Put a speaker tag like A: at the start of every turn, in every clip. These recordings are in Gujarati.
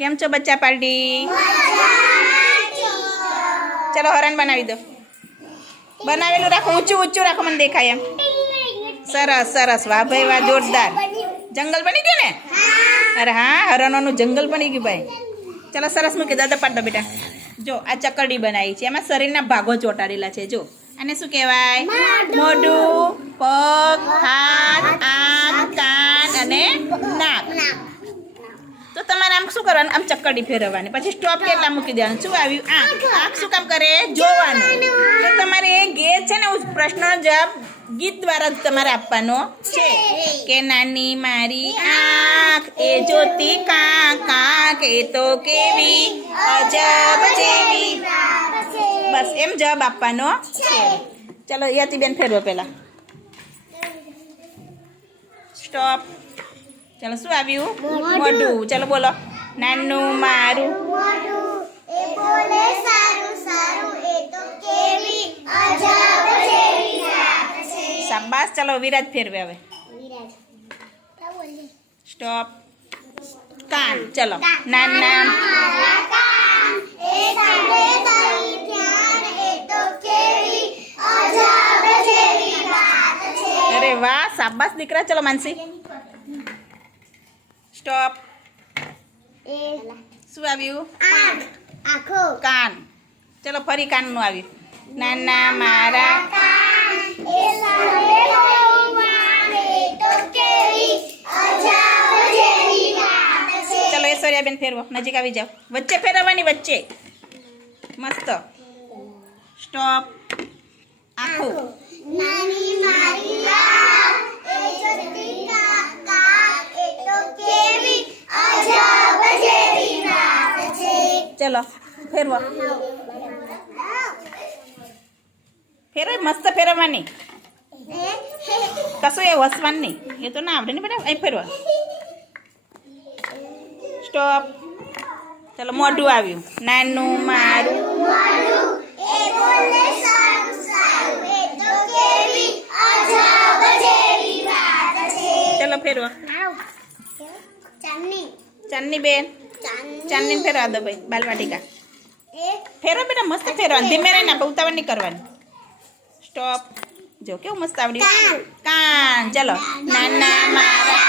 A: કેમ છો બચ્ચા પાર્ટી ચલો હરણ બનાવી દો. બનાવેલું રાખો, ઊંચું ઊંચું રાખો, મને દેખાય એમ. સરસ સરસ. વાહ ભાઈ, વાહ, જોરદાર. જંગલ બની ગયું ને? અરે હા, હરણોનું જંગલ બની ગયું ભાઈ. ચલો સરસ મૂકી દાદા પાડ બેટા. જો, આ ચકરડી બનાવી છે. એમાં શરીરના ભાગો ચોંટાડેલા છે, જો. આને શું કહેવાય? મોઢું, પગ, હાથ. આમ શું કરવાનું? આમ ચક્કડી ફેરવવાની. પછી સ્ટોપ કેટલા મૂકી દેવાનું? શું આવ્યું? આંખ આંખ શું કામ કરે? જોવાનું. તો તમારે ગીત છે ને પ્રશ્નનો જવાબ ગીત દ્વારા તમારે આપવાનો છે. કે નાની મારી આંખ, એ જોતી કાંક એ તો કેવી અજબ જેવી. બસ, એમ જવાબ આપવાનો છે. ચલો યાતી બેન ફેરવો પહેલા. સ્ટોપ ચલો, શું આવ્યું? મોઢું. ચલો, બોલો. નાનું મારું. શાબાશ ચલો વિરાજ ફેરવે હવે. સ્ટોપ. કાન ચલો. નાના અરે વાહ શાબાશ દીકરા. ચલો માનસી. સ્ટોપ. શું આવ્યું?
B: આખો.
A: કાન. ચલો ફરી કાનનું આવ્યું નાના મારા ચલો ઐશ્વર્યાબેન ફેરવો નજીક આવી જાઓ. વચ્ચે ફેરવવાની વચ્ચે. મસ્ત. સ્ટોપ. આખું.
B: નાની
A: ચલો ફેરવો. ફેરવાય મસ્ત ફેરવવાની. કશું એ વસવાનું નહીં. એ તો ના આવડે ને બેટા અહીં ફેરવા. સ્ટોપ ચાલો મોઢું આવ્યું. નાનું મારું. ચલો ફેરવો.
B: ચાંદની,
A: ચાંદની બેન.
B: ચાંદની,
A: ચાંદની ફેરવા દો ભાઈ બાલવાટિકા.
B: એ
A: ફેરવો બેટા મસ્ત ફેરવાની ધીમે રહીને આપણે ઉતાવળ નહીં કરવાની. સ્ટોપ જો કેવું મસ્ત આવડ્યું કાન. ચલો. નાના મારા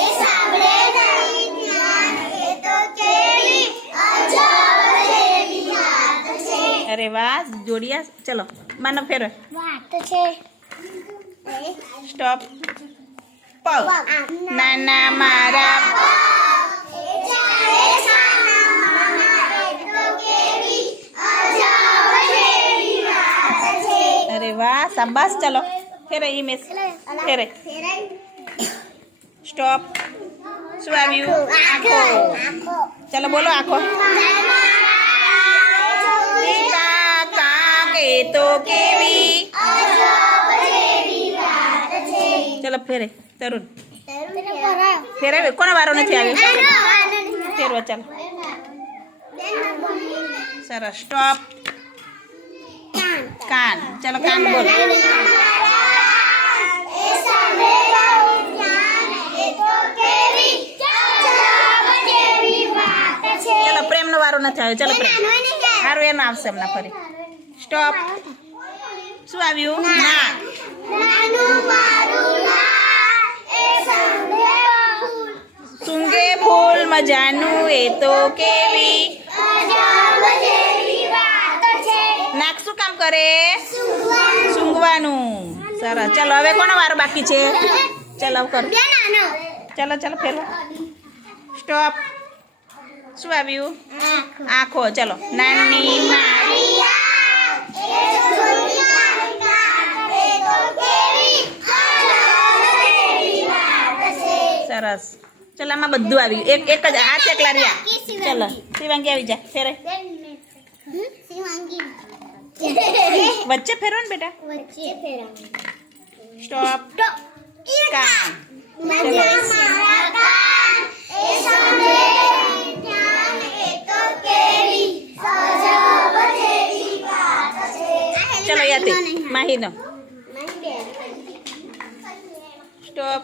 B: એ સાંભળે નહીં ધ્યાન, એ તો કેવી અજાબ જેવી વાત છે.
A: અરે વાહ જોડિયા. ચલો માનો ફેરવે
B: વાત છે.
A: સ્ટોપ પગ. નાના મારા વાહ બસ ચલો ફેરે ઈમેશ ફેરે સ્ટોપ શું આવ્યું? આખો. ચલો બોલો આખો. કા કા કે તો કેવી ચલો ફેરે તરુણ. ફેરે કોનો વારો નથી આવ્યો? ફેરવા ચાલો. સરસ. સ્ટોપ કાન ચલો કાન બોલો ચલો પ્રેમનો વારો નથી આવ્યો ચલો પ્રેમ સારું એનો આવશે હમણાં ફરી સ્ટોપ શું આવ્યું? ના. સુંગે ફૂલ મજાનું એ તો કેવી? કરે? સૂંઘવાનું. સરસ. ચાલો હવે કોનો વારો બાકી છે? ચાલો કર. ચાલો ચાલો ફેરવો સ્ટોપ. શું આવ્યું? આંખો. ચાલો. નાની સરસ. ચાલો આમાં બધું આવ્યું. એક એક જ આ ચકલા રહ્યા. ચલો શિવાંગી આવી જા. ફેરે વચ્ચે ફેરવો ને બેટા
B: વચ્ચે ફેરા
A: સ્ટોપ કાન ચલો યાતી માહીનો સ્ટોપ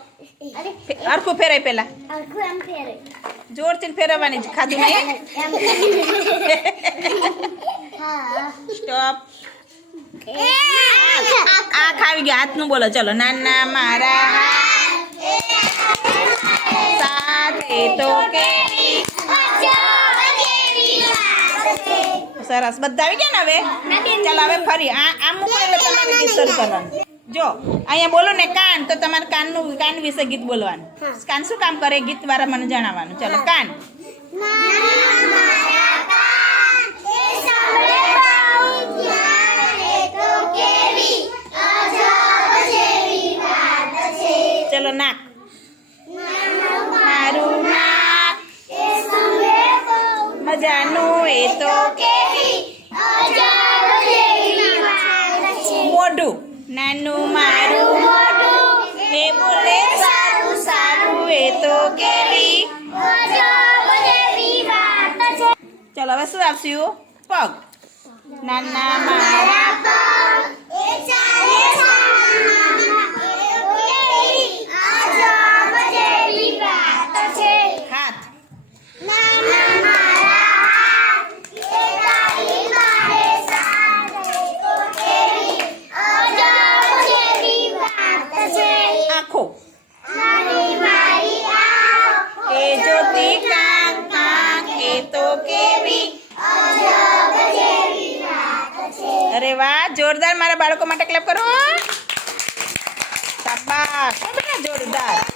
A: હરખું ફેરાય પહેલા
B: આખું એમ ફેરે
A: જોરથી ફેરવવાની જ ખાધું નહીં
B: એમ હા
A: સ્ટોપ આ ખાવી ગયા. હાથનું બોલો. ચલો નાના મારા સાથે તો સરસ. બધા આવી ગયા ને હવે? ચાલો હવે ફરી. આ આમ મૂકો એટલે તમારે ગીત શરૂ કરવાનું. જો અહીંયા બોલો ને કાન તો તમારે કાનનું કાન વિશે ગીત બોલવાનું. કાન શું કામ કરે? ગીત દ્વારા મને જણાવવાનું. ચલો કાન. ચલો નાક. મારું નાક મજાનું એ તો મોઢું. નાનું મારું એ બોલે સારું સારું એ તો કેવી ચલો હવે શું આપશું? પગ. નાના મારા તો કેવી? અરે વાહ જોરદાર મારા બાળકો માટે ક્લેપ કરો શાબાશ. બેટા જોરદાર.